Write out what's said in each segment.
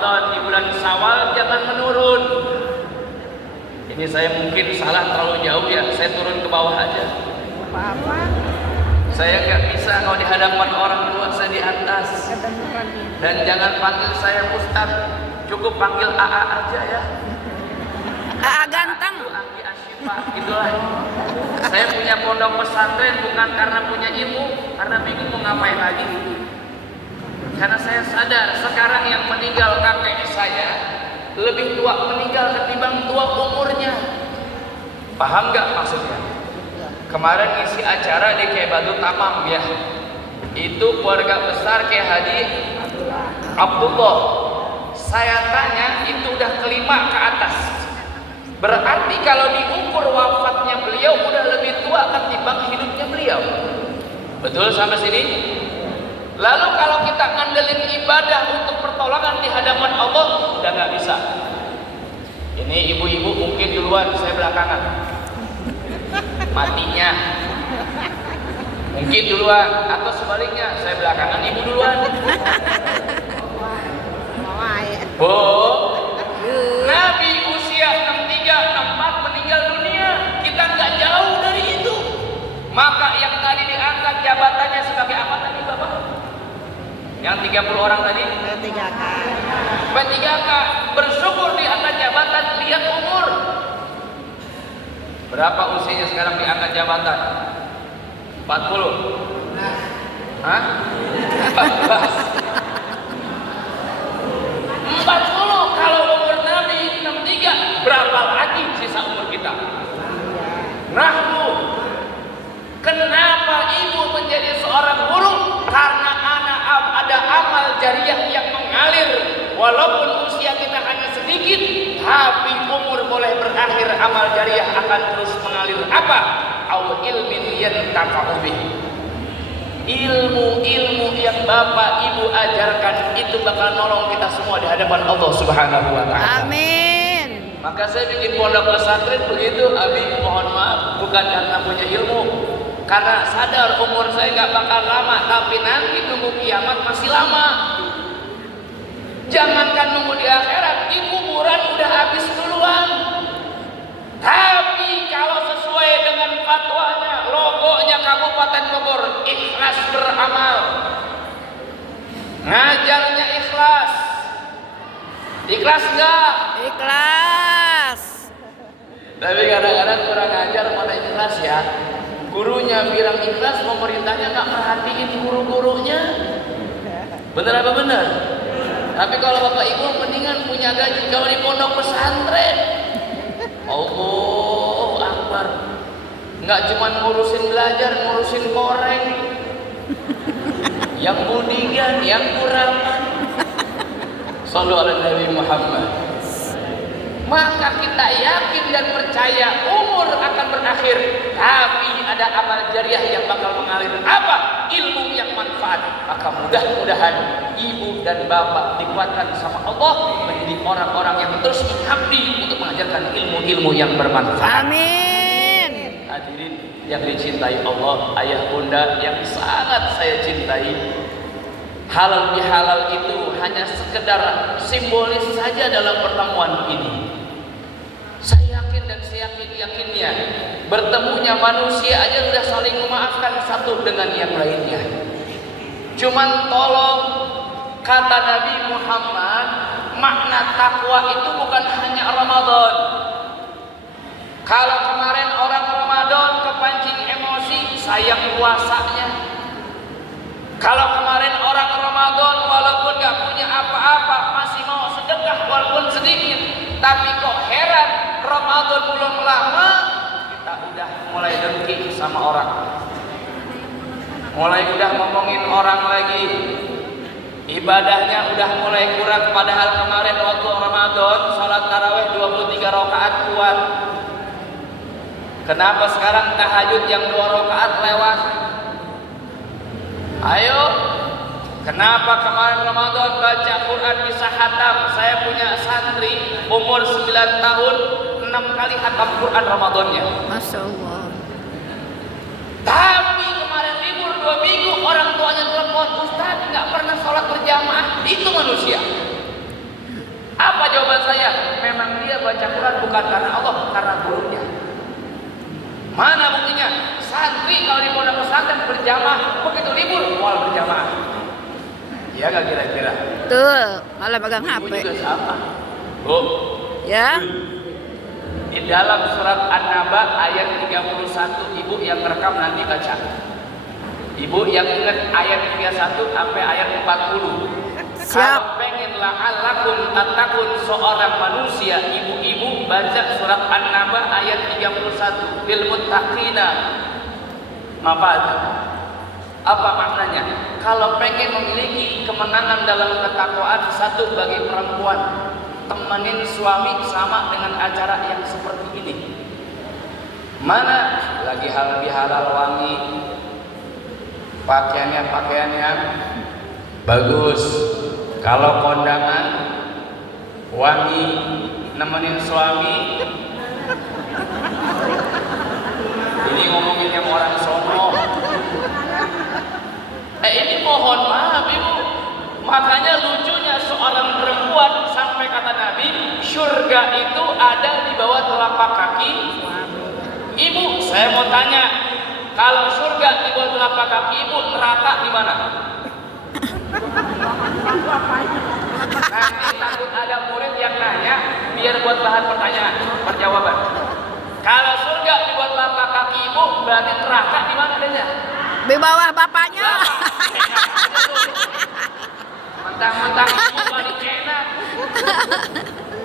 Ramadan, di bulan Syawal jangan menurun. Ini saya mungkin salah terlalu jauh ya, saya turun ke bawah aja. Apa-apa. Saya nggak bisa kalau di hadapan orang tua, saya di atas. Dan jangan panggil saya Ustaz, cukup panggil AA aja ya. AA ganteng. Anggi Asyifa, gitulah. Saya punya pondok pesantren bukan karena punya ilmu, karena bingung mau ngapain lagi. Karena saya sadar sekarang yang meninggal kakek saya lebih tua meninggal ketimbang tua umurnya. Paham nggak maksudnya? Kemarin ngisi acara di Kiai Batu Tamam ya. Itu keluarga besar Kiai Haji Abdullah. Saya tanya itu udah kelima ke atas. Berarti kalau diukur wafatnya beliau udah lebih tua ketimbang hidupnya beliau. Betul sampai sini? Lalu kalau kita ngandelin ibadah untuk pertolongan di hadapan Allah, udah nggak bisa. Ini ibu-ibu mungkin duluan, saya belakangan. Matinya mungkin duluan, atau sebaliknya, saya belakangan, ibu duluan. Bu, Nabi usia 63, 64 meninggal dunia. Kita nggak jauh dari itu. Maka yang tadi diangkat jabatannya sebagai apa tadi Bapak? Yang 30 orang tadi? P3K. P3K bersyukur diangkat jabatan, lihat umur. Berapa usianya sekarang diangkat jabatan? 40? Hah? 14? 40 kalau umur Nabi 63, berapa lagi sisa umur kita? Nah Bu, kenapa ibu menjadi seorang guru? Karena ada amal jariah yang mengalir. Walaupun usia kita hanya sedikit, tapi umur boleh berakhir, amal jariah akan terus mengalir. Apa? Au ilmin yantafa'u bihi. Ilmu-ilmu yang Bapak Ibu ajarkan itu bakal nolong kita semua di hadapan Allah Subhanahu wa taala. Amin. Maka saya bikin pondok pesantren begitu, Abi mohon maaf bukan karena punya ilmu, karena sadar umur saya nggak bakal lama, tapi nanti nunggu kiamat masih lama. Jangankan nunggu di akhirat, di kuburan udah habis duluan. Tapi kalau sesuai dengan fatwanya, logonya Kabupaten Bogor, ikhlas beramal, ngajarnya ikhlas. Ikhlas enggak? Ikhlas. Tapi kadang-kadang kurang ajar pada ikhlas ya. Gurunya bilang ikhlas, pemerintahnya nggak perhatiin guru-gurunya. Bener apa bener? Tapi kalau Bapak Ibu mendingan punya gaji kalau di pondok pesantren. Allahu Akbar. Nggak cuma ngurusin belajar, ngurusin koreng, yang budigan, yang kurapan. Shallu ala Nabi Muhammad. Maka kita yakin dan percaya umur akan berakhir, tapi ada amal jariah yang bakal mengalir. Apa? Ilmu yang manfaat. Maka mudah-mudahan ibu dan bapak dikuatkan sama Allah menjadi orang-orang yang terus mengabdi untuk mengajarkan ilmu-ilmu yang bermanfaat. Amin. Hadirin yang dicintai Allah, ayah bunda yang sangat saya cintai, halal bihalal itu hanya sekedar simbolis saja dalam pertemuan ini. Saya yakin dan saya yakinnya bertemunya manusia aja sudah saling memaafkan satu dengan yang lainnya. Cuman tolong, kata Nabi Muhammad, makna takwa itu bukan hanya Ramadan. Kalau kemarin orang Ramadan kepancing emosi, sayang puasanya. Kalau kemarin orang Ramadan walaupun gak punya apa-apa masih mau sedekah walaupun sedikit, tapi kok heran Ramadan belum lama kita udah mulai dengki sama orang, mulai udah ngomongin orang lagi, ibadahnya udah mulai kurang. Padahal kemarin waktu Ramadan salat tarawih 23 rakaat kuat. Kenapa sekarang tahajud yang 2 rakaat lewat? Ayo, kenapa kemarin Ramadan baca Quran bisa hatam? Saya punya santri umur 9 tahun 6 kali hatam Quran Ramadannya. Masya Allah. Tapi kemarin libur 2 minggu orang tuanya telepon, Ustaz nggak pernah sholat berjamaah. Itu manusia. saudara saya, memang dia baca Quran bukan karena Allah, karena gurunya. Mana buktinya? Santri kalau di pondok pesantren berjamaah, begitu libur mual berjamaah. Iya nggak kira-kira? Betul. Malah pegang Ibu HP. juga sama. Bu, Ya. di dalam surat An-Naba ayat 31, ibu yang merekam nanti baca. Ibu yang ingat ayat 31 sampai ayat 40. Siap. Kalau pengen la'allakum tattaqun seorang manusia, ibu-ibu baca surat An-Naba ayat 31. Lil muttaqina. Apa maknanya? Kalau pengen memiliki kemenangan dalam ketakwaan, satu bagi perempuan, temenin suami sama dengan acara yang seperti ini. Mana lagi halal wangi, pakaiannya bagus. Kalau kondangan wangi, nemenin suami. Ini ngomongin yang orang sono. Ini mohon maaf ibu. Makanya lucunya seorang perempuan sampai kata Nabi, surga itu ada di bawah telapak kaki. Ibu, saya mau tanya, kalau surga di bawah telapak kaki ibu, neraka di mana? Nanti takut ada murid yang nanya, biar buat bahan pertanyaan, perjawaban. Kalau surga di bawah telapak kaki ibu, berarti neraka di mana adanya? Di bawah bapaknya. Mentang-mentang ibu paling enak.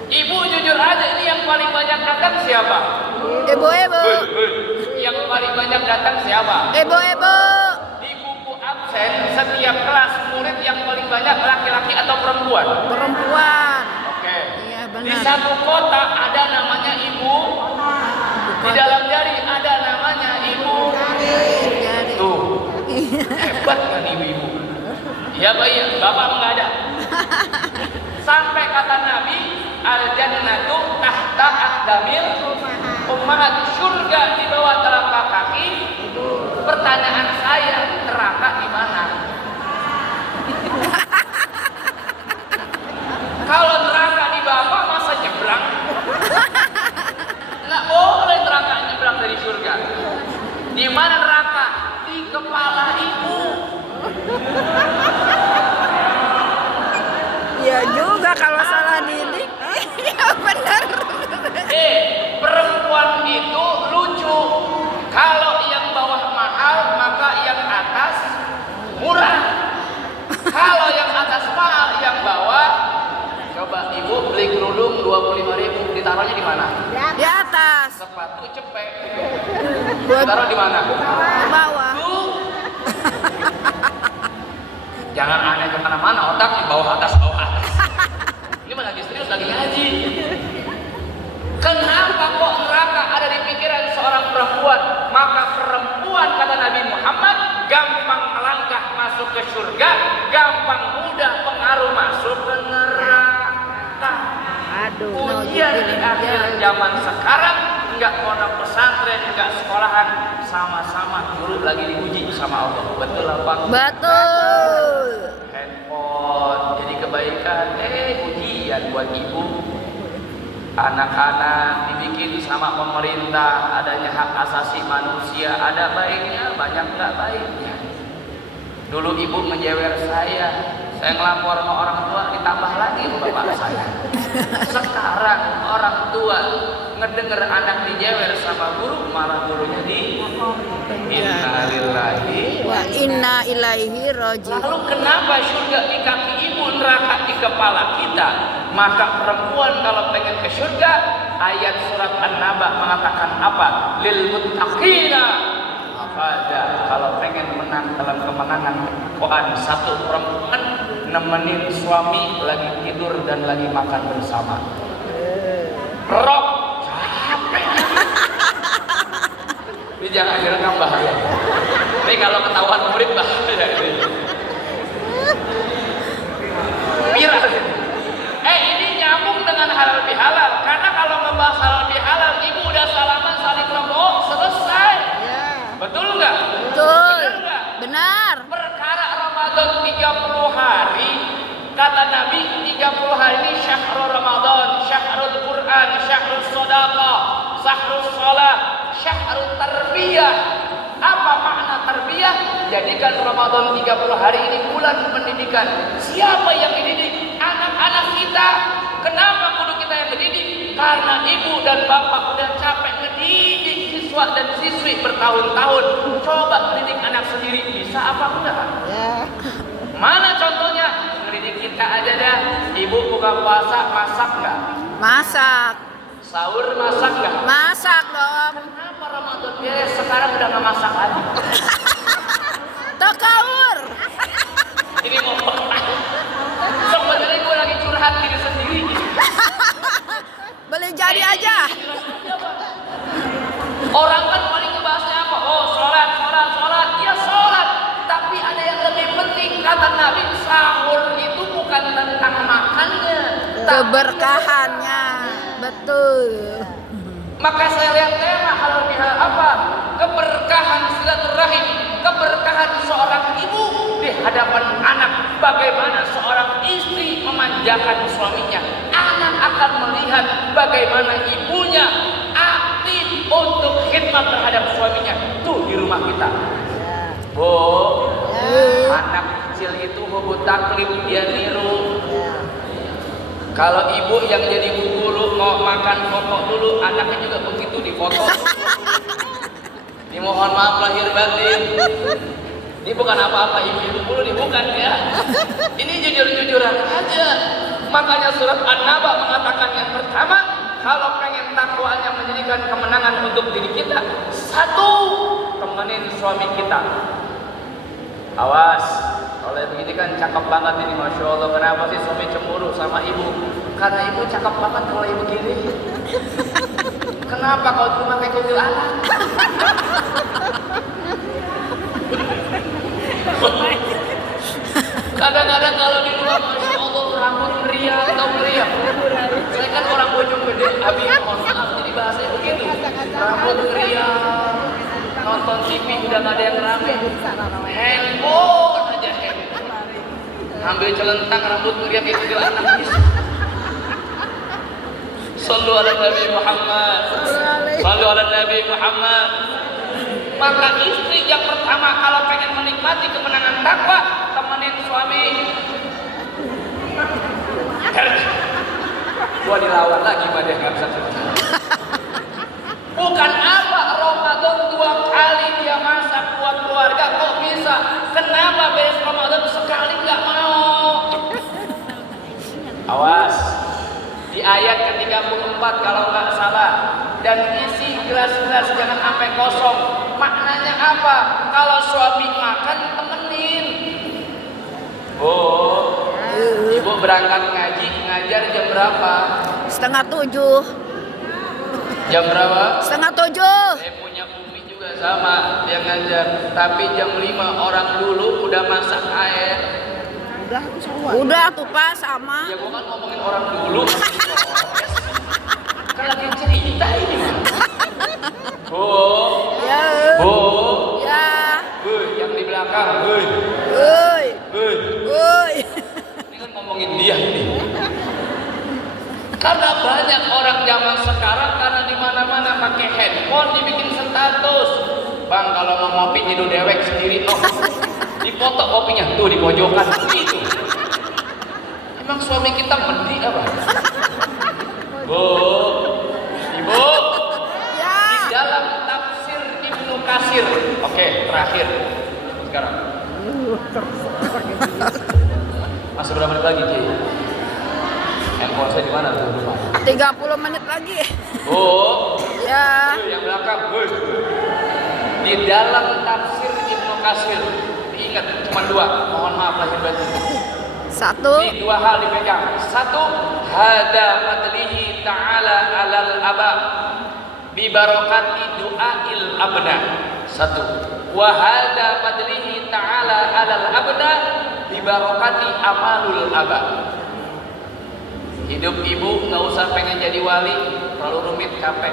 Ibu jujur aja, ini yang paling banyak datang siapa? Ibu-ibu. Yang paling banyak datang siapa? Ibu-ibu. Di buku absen setiap kelas murid yang paling banyak laki-laki atau perempuan? Perempuan. Oke. Iya Di benar. satu kota ada namanya ibu. Di dalam jari ada namanya ibu. Jadi. Tuh. Hebat kan ibu-ibu? Iya baik, bapak nggak ada. Sampai kata Nabi, al-jannatu tahta aqdamil ummahat, surga di bawah telapak kaki. Pertanyaan saya, neraka di mana? Kalau neraka di bapak masa nyebrang? Nggak boleh neraka nyebrang dari surga. Di mana neraka? Di kepala ibu. Iya juga kalau salah didik. Iya benar. Perempuan itu lucu. Kalau yang bawah mahal, maka yang atas murah. Kalau yang atas mahal, yang bawah. Coba ibu beli kerudung 25.000, ditaruhnya di mana? Di atas. Sepatu cepet. Buat Ditaruh di mana? di bawah. Tuh. Jangan aneh kemana-mana, otak di bawah atas. Ini mah lagi serius, lagi ngaji. Kenapa kok neraka ada di pikiran seorang perempuan? Maka perempuan, kata Nabi Muhammad, gampang melangkah masuk ke surga, gampang mudah pengaruh masuk ke neraka. Aduh. Ujian di akhir zaman sekarang, enggak pondok pesantren, enggak sekolahan, sama-sama guru lagi diuji sama Allah. Betul apa? Betul. Handphone jadi kebaikan, ujian buat ibu. Anak-anak dibikin sama pemerintah, adanya hak asasi manusia, ada baiknya, banyak nggak baiknya. Dulu ibu menjewer saya ngelapor sama orang tua, ditambah lagi sama bapak saya. Sekarang orang tua ngedenger anak dijewer sama guru, malah gurunya di innalillahi Wa inna ilaihi raji'un. Lalu kenapa surga di kaki ibu, neraka di kepala kita? Maka perempuan kalau pengen ke surga, ayat surat An-Naba mengatakan apa? Lil muttaqina. Pada kalau pengen menang dalam kemenangan Quran, satu perempuan nemenin suami lagi tidur dan lagi makan bersama. Rok capek. Ini jangan direkam bahaya. Ini kalau ketahuan murid bahaya. Viral. Ini nyambung dengan halal bihalal. Karena kalau membahas halal bihalal, ibu udah salaman saling rokok selesai. Betul nggak? Betul. Benar nggak? Benar. Perkara Ramadan 30 hari, kata Nabi 30 hari ini syahrul Ramadan. syahrut tarbiyah. Apa makna tarbiyah? Jadikan Ramadan 30 hari ini bulan pendidikan. Siapa yang dididik? Anak-anak kita. Kenapa kudu kita yang mendidik? Karena ibu dan bapak udah capek ngedidik siswa dan siswi bertahun-tahun. Coba mendidik anak sendiri, bisa apa enggak? Mana contohnya? Ngedidik kita aja dah. Ibu buka puasa masak enggak? Masak. Sahur masak enggak? Masak dong. Kenapa Ramadan beres sekarang udah nggak masak lagi? Takaur. Ini mau sebenarnya gue lagi curhat diri sendiri. Beli jadi aja. Orang kan paling ngebahasnya apa? Oh, sholat. Ya sholat. Tapi ada yang lebih penting, kata Nabi, sahur itu bukan tentang makannya, Keberkahannya. Betul. maka saya lihat tema halal bihalal apa? Keberkahan silaturahim, keberkahan seorang ibu di hadapan anak. Bagaimana seorang istri memanjakan suaminya, anak akan melihat bagaimana ibunya aktif untuk khidmat terhadap suaminya. Tuh di rumah kita, Bu, anak kecil itu hubut taklif, dia niru. Kalau ibu yang jadi bu guru mau makan foto dulu, anaknya juga begitu difoto. Ini mohon maaf lahir batin. Ini bukan apa-apa ibu guru, ini bukan ya. Ini jujur-jujuran aja. Makanya surat An-Naba mengatakan yang pertama, kalau pengen takwanya menjadikan kemenangan untuk diri kita, satu, temenin suami kita. Awas, kalau begini kan cakep banget ini, Masya Allah. Kenapa sih suami cemburu sama ibu? Karena ibu cakep banget kalau ibu gini. Kenapa kau cuma kayak kuntil anak? Kadang-kadang kalau di rumah, Masya Allah, rambut meriah atau meriah. Saya kan orang Bojonggede, Abi, mohon maaf, jadi bahasanya begitu. Rambut meriah. Nonton TV udah gak ada yang rame, handphone aja handphone. Ambil celentang rambut meriam itu di anak. Sallu ala Nabi Muhammad. Sallu ala Nabi Muhammad. Maka istri yang pertama kalau pengen menikmati kemenangan takwa, temenin suami. Gua dilawan lagi pada nggak bisa. Bukan apa Ramadan 2 kali dia masak buat keluarga, kok bisa? Kenapa beres Ramadan sekali nggak mau? Awas, di ayat ke-34 kalau nggak salah, dan isi gelas-gelas jangan sampai kosong. Maknanya apa? Kalau suami makan temenin. Oh, ibu berangkat ngaji, ngajar jam berapa? 6:30. Jam berapa? 6:30. Saya punya umi juga sama, dia ngajar. Tapi jam 5 orang dulu udah masak air. Udah tuh Pak sama. Ya gua kan ngomongin orang dulu. Kan lagi cerita ini. Bu, Ya. bu, Ya. yang di belakang, Woi. Woi. Ini kan ngomongin dia ini. Karena banyak orang zaman sekarang karena di mana-mana pakai handphone dibikin status. Bang, kalau mau ngopi nyeduh dewek sendiri, oh. Dipoto kopinya tuh di pojokan gitu. Emang suami kita mending apa? Bu, ibu, Ya. di dalam tafsir Ibnu Katsir. Oke, terakhir sekarang. Masih berapa menit lagi, Ki? Handphone saya di mana tuh? 30 menit lagi. Oh, Ya. yang belakang, di dalam tafsir Ibnu Katsir, diingat cuma 2. Mohon maaf lahir batin. 1. Ini 2 hal dipegang. 1, hada fadlihi ta'ala alal aba bi barakati du'ail abna. 1. Wa hada fadlihi ta'ala alal abna bi barakati amalul aba. Hidup ibu nggak usah pengen jadi wali, terlalu rumit, capek.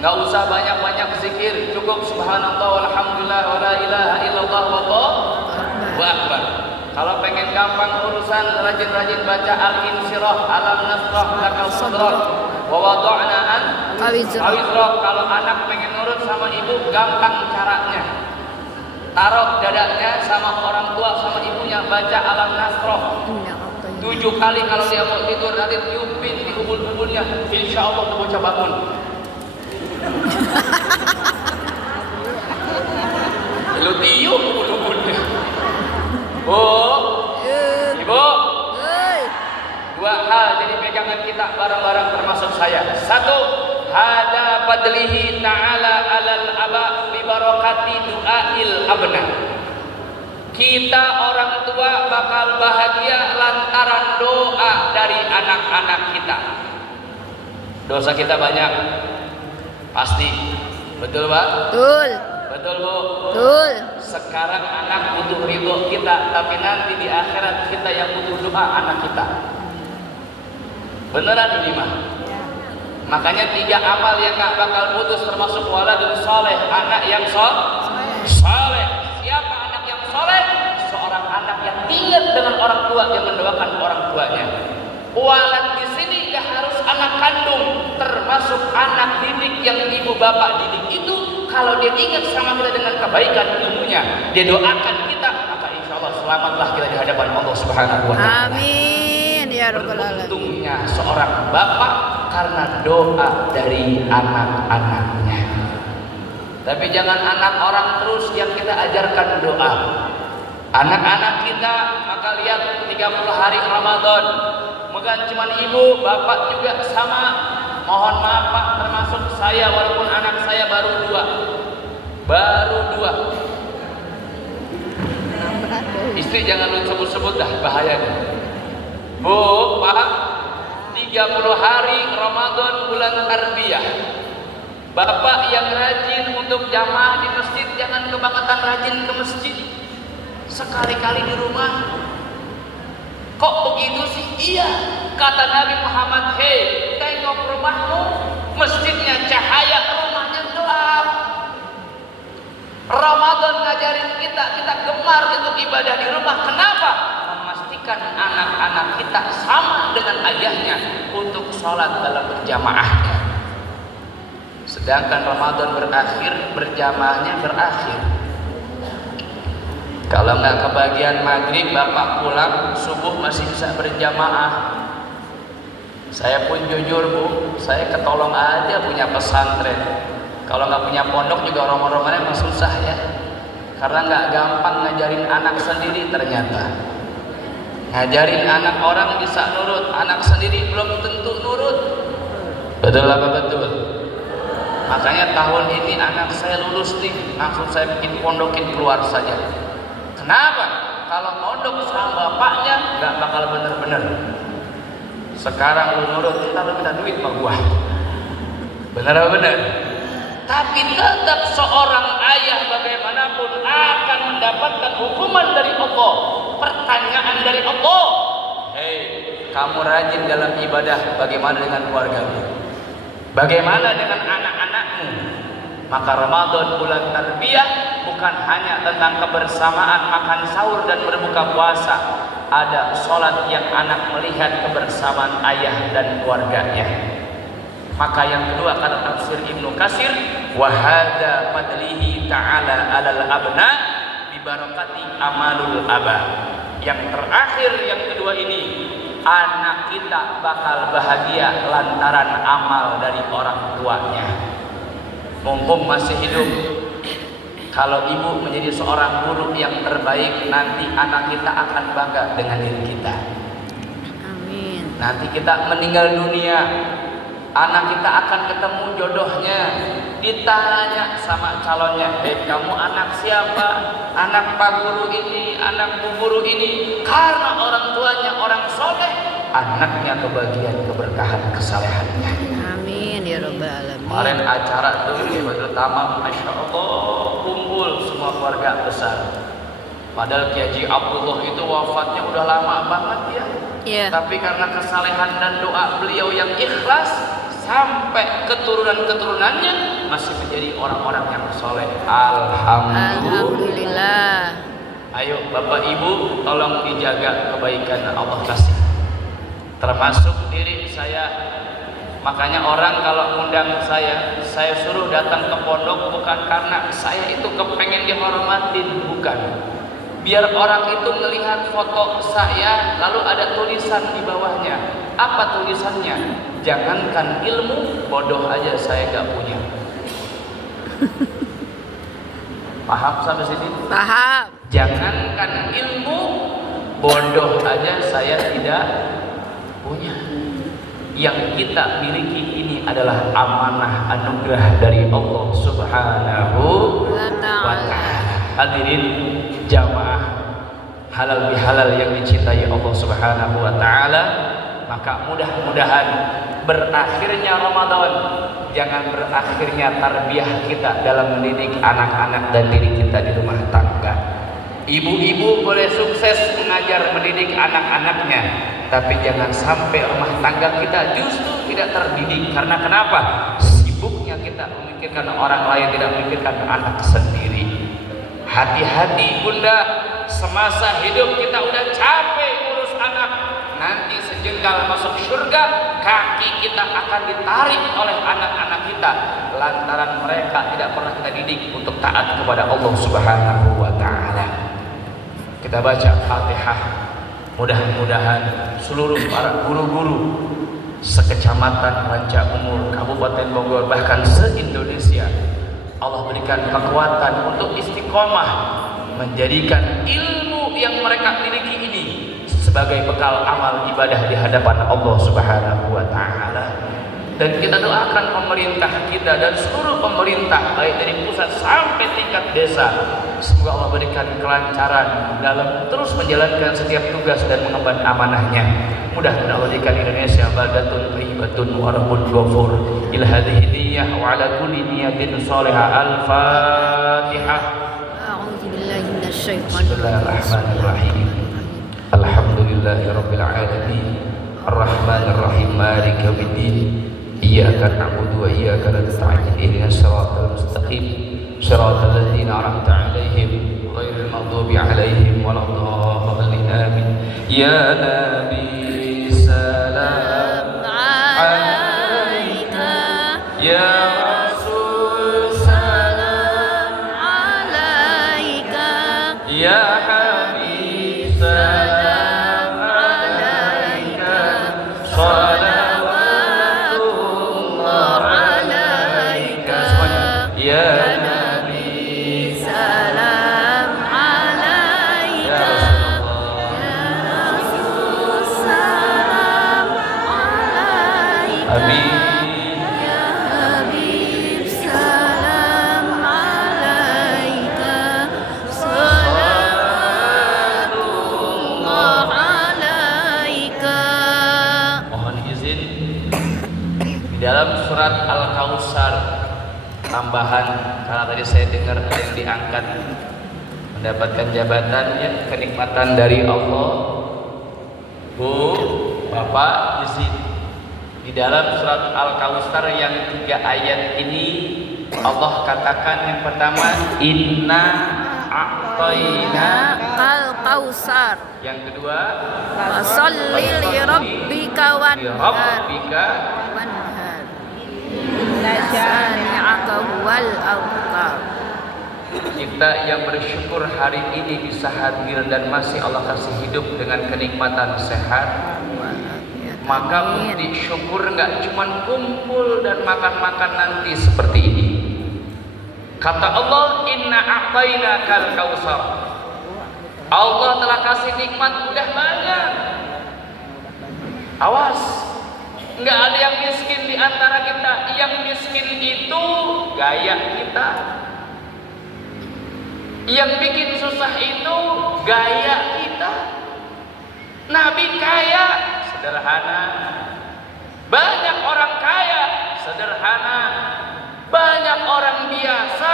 Nggak usah banyak-banyak zikir, cukup subhanallah walhamdulillah wala ilaha illallah wallahu akbar. Kalau pengen gampang urusan, rajin-rajin baca al-insyirah, alam nasrah lakal sadrah, Wa wada'na an Awizra. kalau anak pengen nurut sama ibu gampang caranya. Taruh dadanya sama orang tua sama ibunya, baca Alam Nasroh 7 kali. Kalau dia mau tidur nanti tiupin di ubun-ubunnya, insya Allah tuh bocah bangun. Lu tiup ubun-ubunnya. Bu, ibu, 2 hal jadi pegangan kita bareng-bareng termasuk saya. 1, hada fadlihi ta'ala alal aba bi barakati du'ail abna. Kita orang tua bakal bahagia lantaran doa dari anak-anak kita. Dosa kita banyak, pasti. Betul Pak? Betul. Betul Bu? Betul. Sekarang anak butuh ridho kita, tapi nanti di akhirat kita yang butuh doa anak kita. Beneran ini mah. Makanya 3 amal yang gak bakal putus termasuk waladun soleh, anak yang soleh. Siapa anak yang soleh? Seorang anak yang ingat dengan orang tua, yang mendoakan orang tuanya. Walad di sini gak harus anak kandung, termasuk anak didik yang ibu bapak didik itu. Kalau dia ingat sama kita dengan kebaikan ilmunya, dia doakan kita, maka insya Allah selamatlah kita di hadapan Allah Subhanahu wa Ta'ala. Amin ya rabbal alamin. Beruntungnya seorang bapak karena doa dari anak-anaknya. Tapi jangan anak orang terus yang kita ajarkan doa. Anak-anak kita, maka lihat 30 hari Ramadan, bukan cuma ibu, bapak juga sama. Mohon maaf Pak, termasuk saya, walaupun anak saya baru 2. Istri jangan lu sebut-sebut dah, bahaya nih. Bu, Pak, 30 hari Ramadan bulan tarbiyah. Bapak yang rajin untuk jamaah di masjid, jangan kebangetan rajin ke masjid. Sekali-kali di rumah. Kok begitu sih? Iya, kata Nabi Muhammad, hei, tengok rumahmu, masjidnya cahaya, rumahnya gelap. Ramadan ngajarin kita gemar untuk ibadah di rumah. Kenapa? Memastikan anak-anak kita sama dengan ayahnya untuk sholat dalam berjamaahnya. Sedangkan Ramadan berakhir, berjamaahnya berakhir. Kalau nggak kebagian maghrib, bapak pulang subuh masih bisa berjamaah. Saya pun jujur Bu, saya ketolong aja punya pesantren. Kalau nggak punya pondok juga orang-orangnya emang susah ya. Karena nggak gampang ngajarin anak sendiri ternyata. Ngajarin anak orang bisa nurut, anak sendiri belum tentu nurut. Betul apa betul? Makanya tahun ini anak saya lulus nih, langsung saya bikin pondokin keluar saja. Kenapa? Kalau mondok sama bapaknya nggak bakal bener-bener. Sekarang lu nurut, ntar lu minta duit sama gua. Bener apa bener? Tapi tetap seorang ayah bagaimanapun akan mendapatkan hukuman dari Allah, pertanyaan dari Allah. Hei, kamu rajin dalam ibadah, bagaimana dengan keluargamu? Bagaimana dengan anak-anakmu? Maka Ramadan bulan tarbiyah bukan hanya tentang kebersamaan makan sahur dan berbuka puasa. Ada sholat yang anak melihat kebersamaan ayah dan keluarganya. Maka yang kedua kata tafsir Ibnu Katsir, wa hadza fadlihi ta'ala 'alal abna bi barakati amalul aba. Yang terakhir yang kedua ini, anak kita bakal bahagia lantaran amal dari orang tuanya. Mumpung masih hidup, kalau ibu menjadi seorang guru yang terbaik, nanti anak kita akan bangga dengan diri kita. Amin. Nanti kita meninggal dunia, anak kita akan ketemu jodohnya, ditanya sama calonnya, kamu anak siapa? Anak pak guru ini, anak bu guru ini. Karena orang tuanya orang soleh, anaknya kebagian keberkahan kesalehannya. Amin ya rabbal alamin. Kemarin acara tuh di Badrut Tamam, Masya Allah, kumpul semua keluarga besar. Padahal Kiai Haji Abdullah itu wafatnya udah lama banget ya. Iya. Tapi karena kesalehan dan doa beliau yang ikhlas, sampai keturunan-keturunannya masih menjadi orang-orang yang soleh. Alhamdulillah. Ayo Bapak Ibu, tolong dijaga kebaikan Allah kasih. Termasuk diri saya Makanya orang kalau undang saya suruh datang ke pondok bukan karena saya itu kepengen dihormatin, bukan. Biar orang itu melihat foto saya lalu ada tulisan di bawahnya. Apa tulisannya? Jangankan ilmu, bodoh aja saya gak punya. Paham sampai sini? Paham. Jangankan ilmu, bodoh aja saya tidak punya. Yang kita miliki ini adalah amanah anugerah dari Allah Subhanahu wa ta'ala. Hadirin jamaah halal bihalal yang dicintai Allah Subhanahu wa ta'ala, maka mudah-mudahan berakhirnya Ramadan jangan berakhirnya tarbiyah kita dalam mendidik anak-anak dan diri kita di rumah tangga. Ibu-ibu boleh sukses mengajar mendidik anak-anaknya, tapi jangan sampai rumah tangga kita justru tidak terdidik. Karena kenapa? Sibuknya kita memikirkan orang lain, tidak memikirkan anak sendiri. Hati-hati bunda, semasa hidup kita udah capek ngurus anak, nanti sejengkal masuk surga kaki kita akan ditarik oleh anak-anak kita lantaran mereka tidak pernah kita didik untuk taat kepada Allah Subhanahu wa ta'ala. Kita baca Fatihah. Mudah-mudahan seluruh para guru-guru sekecamatan Ranca Umur, Kabupaten Bogor, bahkan se-Indonesia, Allah berikan kekuatan untuk istiqomah menjadikan ilmu yang mereka miliki ini sebagai bekal amal ibadah di hadapan Allah Subhanahu wa ta'ala. Dan kita doakan pemerintah kita dan seluruh pemerintah baik dari pusat sampai tingkat desa, semoga Allah berikan kelancaran dalam terus menjalankan setiap tugas dan mengemban amanahnya. Mudah-mudahan Allah berikan Indonesia baldatun thayyibatun wa rabbun ghafur. Ila hadhihi niyyah wa ala kulli niyatin shalihah. Al-Fatihah. A'udzu billahi minasy syaithanir Bismillahirrahmanirrahim. Alhamdulillahirabbil alamin. Ar-Rahmanir Rahim. Maliki yaumiddin. Iyyaka na'budu wa iyyaka nasta'in. Ihdinas siratal mustaqim. Shiratal ladzina an'amta 'alaihim ghairil maghdubi 'alaihim waladdallin. Amin. Ya Nabi salam 'alaika, ya Rasul salam 'alaika, ya Habib salam 'alaika. Salawatullah 'alaika. Semuanya. Ya Nabi salam 'alaika, ya Rasul salam 'alaika, Amin. ya Habib salam 'alaika. Salawatullah 'alaika. Mohon izin di dalam surat Al-Kautsar tambahan, karena tadi saya dengar ada yang diangkat mendapatkan jabatannya kenikmatan dari Allah. Bu, Bapak izin, di dalam surat Al-Kautsar yang 3 ayat ini Allah katakan yang pertama inna a'tayna, Kal Kausar, yang kedua fasholli li rabbika li wanhar, rabbika. wanhar, inna syani'aka huwal abtar. Kita yang bersyukur hari ini bisa hadir dan masih Allah kasih hidup dengan kenikmatan sehat, maka bukti syukur nggak cuma kumpul dan makan-makan nanti seperti ini. Kata Allah, inna a'tayna kal kausar. Allah telah kasih nikmat udah banyak. Awas, nggak ada yang miskin di antara kita. Yang miskin itu gaya kita. Yang bikin susah itu gaya kita. Nabi kaya, sederhana. Banyak orang kaya, sederhana. Banyak orang biasa,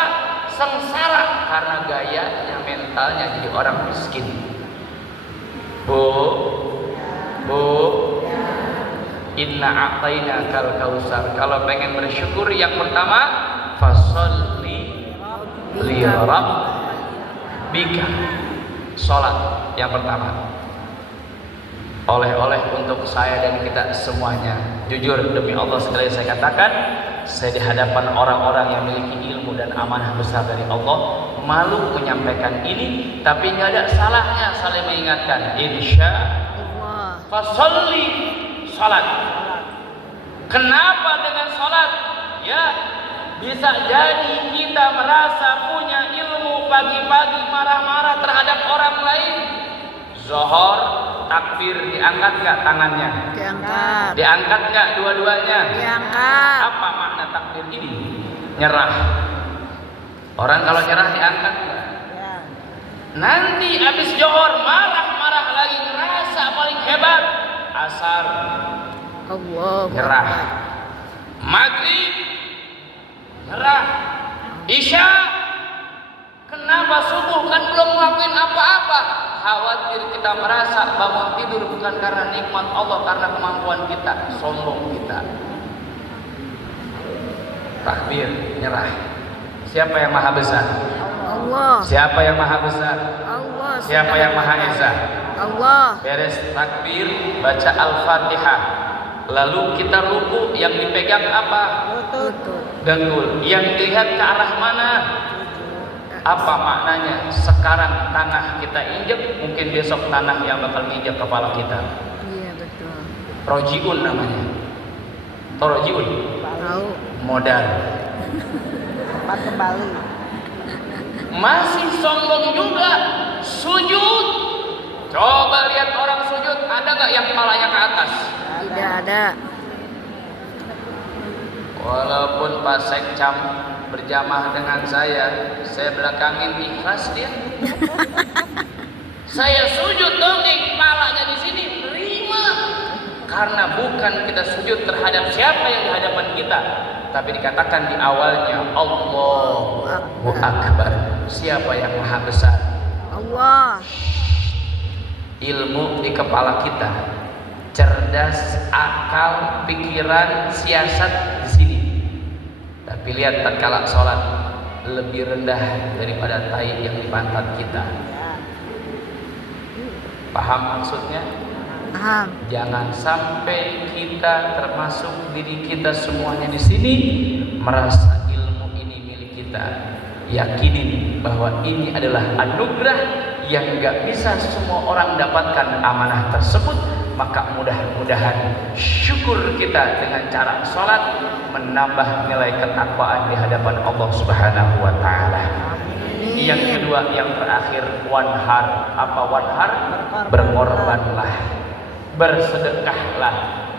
sengsara karena gayanya, mentalnya jadi orang miskin. Bu, inna a'tayna kal kausar. Kalau pengen bersyukur, yang pertama fasholli li rabbika. Salat yang pertama. oleh-oleh untuk saya dan kita semuanya. Jujur demi Allah sekali saya katakan, saya di hadapan orang-orang yang memiliki ilmu dan amanah besar dari Allah, malu menyampaikan ini, tapi nggak ada salahnya saling mengingatkan. Insya Allah. Fasolli, salat. Kenapa dengan salat? Ya, bisa jadi kita merasa punya ilmu, pagi-pagi marah-marah terhadap orang lain. Zohor, takbir, diangkat nggak tangannya? Diangkat. Diangkat nggak dua-duanya? Diangkat. Apa makna takbir ini? Nyerah. Orang kalau nyerah diangkat nggak? Ya. Nanti habis Zohor marah-marah lagi, ngerasa paling hebat. Asar, Allah. nyerah. Maghrib, nyerah. Isya, kenapa subuh kan belum ngelakuin apa-apa? Khawatir kita merasa bangun tidur bukan karena nikmat Allah, karena kemampuan kita, sombong kita. Takbir, nyerah. Siapa yang maha besar? Allah. Siapa yang maha besar? Allah. Siapa yang maha esa? Allah. Beres takbir, baca Al-Fatihah. Lalu kita ruku, yang dipegang apa? Lutut. Dengkul. Yang dilihat ke arah mana? Apa maknanya? Sekarang tanah kita injek, mungkin besok tanah yang bakal nginjek kepala kita. Iya betul. Rojiun namanya. Rojiun. Tahu. Modal. Cepat kembali. Masih sombong juga. Sujud. Coba lihat orang sujud, ada gak yang kepalanya ke atas? Tidak ada. Walaupun Pak Sekcam berjamaah dengan saya belakangin, ikhlas dia. Saya sujud dongeng, kepalanya di sini, terima. Karena bukan kita sujud terhadap siapa yang di hadapan kita, tapi dikatakan di awalnya Allahu Akbar. Siapa yang maha besar? Allah. Ilmu di kepala kita, cerdas, akal, pikiran, siasat di sini. Tapi lihat tatkala sholat, lebih rendah daripada tai yang di pantat kita. Paham maksudnya? Paham. Jangan sampai kita, termasuk diri kita semuanya di sini, merasa ilmu ini milik kita. Yakinin bahwa ini adalah anugerah yang gak bisa semua orang dapatkan amanah tersebut. Maka mudah-mudahan syukur kita dengan cara sholat menambah nilai ketakwaan di hadapan Allah Subhanahu wa Ta'ala. Yang kedua, yang terakhir, wanhar. Apa wanhar? Berkorbanlah, bersedekahlah.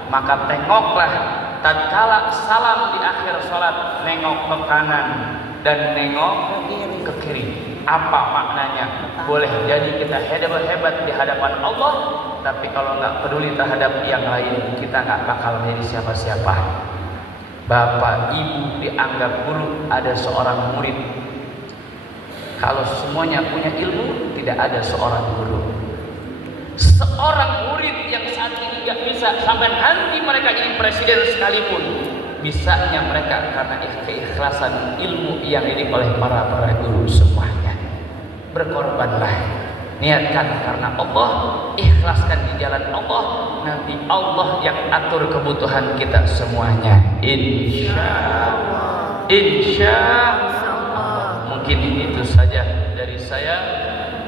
Maka tengoklah tatkala salam di akhir sholat, nengok ke kanan dan nengok ke kiri. Apa maknanya? Boleh jadi kita hebat di hadapan Allah, tapi kalau nggak peduli terhadap yang lain, kita nggak bakal menjadi siapa-siapa. Bapak, ibu dianggap guru, ada seorang murid. Kalau semuanya punya ilmu, tidak ada seorang guru. Seorang murid yang saat ini nggak bisa sampai nanti mereka jadi presiden sekalipun, bisanya mereka karena keikhlasan ilmu yang dimiliki oleh para guru semuanya. Berkorbanlah, niatkan karena Allah, ikhlaskan di jalan Allah, nanti Allah yang atur kebutuhan kita semuanya. Insya Allah. Mungkin itu saja dari saya.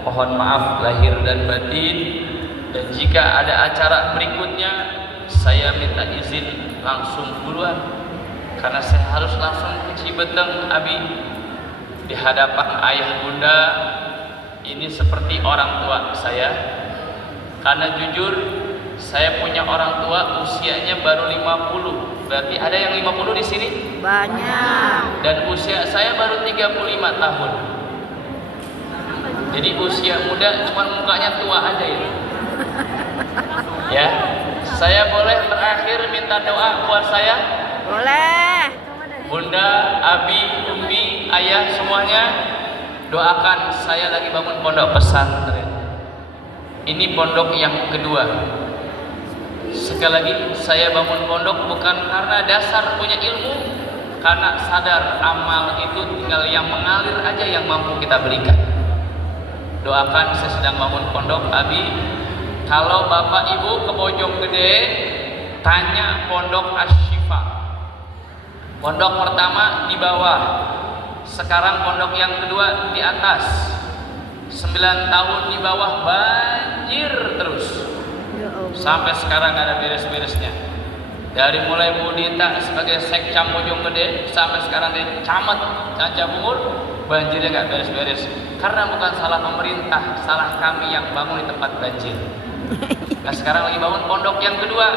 Mohon maaf lahir dan batin, dan jika ada acara berikutnya saya minta izin langsung duluan, karena saya harus langsung ke Cibeteng Abi di hadapan ayah bunda. Ini seperti orang tua saya, karena jujur saya punya orang tua usianya baru 50. Berarti ada yang 50 di sini? Banyak. Dan usia saya baru 35 tahun. Jadi usia muda, cuman mukanya tua aja ini. Ya, saya boleh terakhir minta doa buat saya? Boleh. Bunda, Abi, Umi, Ayah semuanya, doakan saya lagi bangun pondok pesantren. Ini pondok yang kedua. Sekali lagi, saya bangun pondok bukan karena dasar punya ilmu, karena sadar amal itu tinggal yang mengalir aja yang mampu kita berikan. Doakan saya sedang bangun pondok Abi, Kalau Bapak Ibu ke Bojonggede, tanya Pondok Asy-Syifa. Pondok pertama di bawah, sekarang pondok yang kedua di atas. 9 tahun di bawah banjir terus. Ya Allah. Sampai sekarang gak ada beres-beresnya. Dari mulai Bu Dita sebagai Sekcam Bojonggede sampai sekarang dia camat Cancabungur, banjirnya gak beres-beres. Karena bukan salah pemerintah, salah kami yang bangun di tempat banjir. Nah sekarang lagi bangun pondok yang kedua.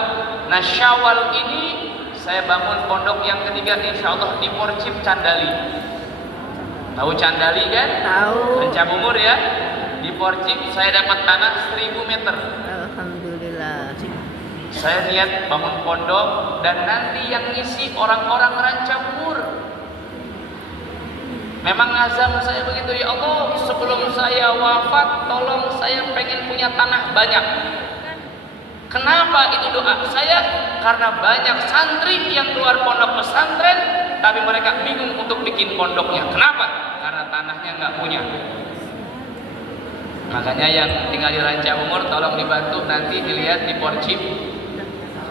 Nah Syawal ini saya bangun pondok yang ketiga, insya Allah di Porcip Candali. Tahu Candali kan? Tahu. Cancabungur ya. Di Porcip saya dapat tanah 1000 meter. Alhamdulillah. Saya niat bangun pondok dan nanti yang ngisi orang-orang Rancabungur. Memang azam saya begitu, ya Allah, sebelum saya wafat tolong saya pengen punya tanah banyak. Kenapa itu doa saya? Karena banyak santri yang keluar pondok pesantren tapi mereka bingung untuk bikin pondoknya. Kenapa? Karena tanahnya nggak punya. Makanya yang tinggal di Rancabungur tolong dibantu nanti dilihat di Porcip.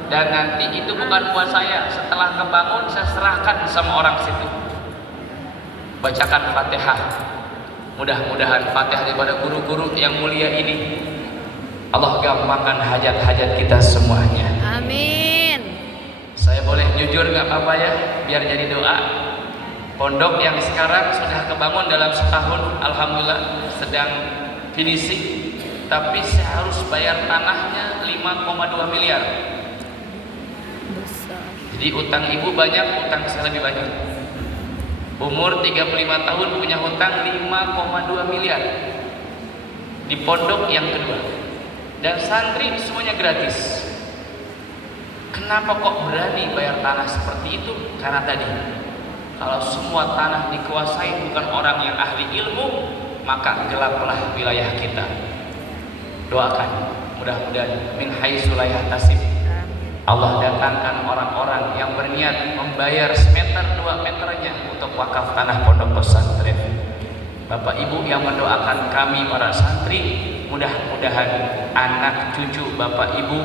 Dan nanti itu bukan buat saya, setelah kebangun saya serahkan sama orang situ. Bacakan Fatihah. Mudah-mudahan Fatihah daripada guru-guru yang mulia ini Allah gampangkan hajat-hajat kita semuanya. Amin. Saya boleh jujur gak apa-apa ya, biar jadi doa. Pondok yang sekarang sudah kebangun dalam setahun, alhamdulillah sedang finishing, tapi saya harus bayar tanahnya 5,2 miliar. Besar. Jadi utang ibu banyak, utang saya lebih banyak. Umur 35 tahun punya hutang 5,2 miliar di pondok yang kedua. Dan santri semuanya gratis. Kenapa kok berani bayar tanah seperti itu? Karena tadi, kalau semua tanah dikuasai bukan orang yang ahli ilmu, maka gelaplah wilayah kita. Doakan, mudah-mudahan min haitsu la yahtasib Allah datangkan orang-orang yang berniat membayar semeter 2 meternya untuk wakaf tanah pondok pesantren. Bapak Ibu yang mendoakan kami para santri, mudah-mudahan anak cucu Bapak Ibu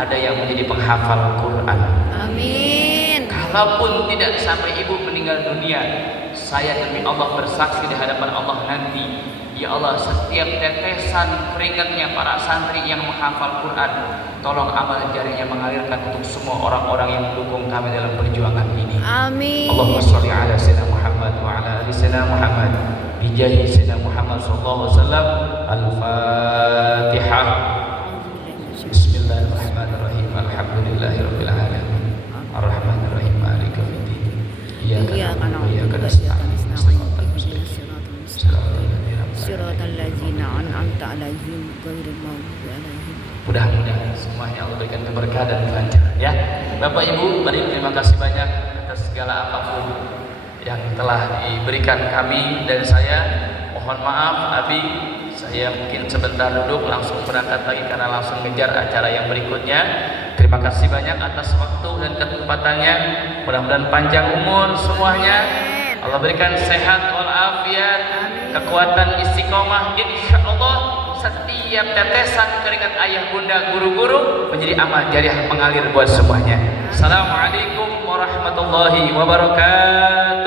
ada yang menjadi penghafal Quran. Amin. Kalaupun tidak sampai ibu meninggal dunia, saya demi Allah bersaksi di hadapan Allah nanti, ya Allah, setiap tetesan keringatnya para santri yang menghafal Quran, tolong amal jarinya mengalirkan untuk semua orang-orang yang mendukung kami dalam perjuangan ini. Amin. Allahumma sholli ala sayyidina Muhammad wa ala ali sayyidina Muhammad bijahi sayyidina Muhammad sallallahu alaihi wasallam. Al-Fatihah. Bismillahirrahmanirrahim. Alhamdulillahirabbil alamin. Arrahmanirrahim. Maliki yaumiddin. Iyyaka na'budu wa iyyaka nasta'in. Siratal ladzina an'amta 'alaihim ghairil maghdubi 'alaihim. Mudah-mudahan semuanya Allah berikan keberkahan dan kelancaran ya. Bapak Ibu, mari terima kasih banyak atas segala apapun yang telah diberikan kami dan saya. Mohon maaf Abi, saya mungkin sebentar duduk langsung berangkat lagi karena langsung ngejar acara yang berikutnya. Terima kasih banyak atas waktu dan kesempatannya. Mudah-mudahan panjang umur semuanya. Allah berikan sehat walafiat, kekuatan istiqomah. Insyaallah setiap tetesan keringat ayah bunda guru-guru menjadi amal jariah mengalir buat semuanya. Assalamualaikum warahmatullahi wabarakatuh.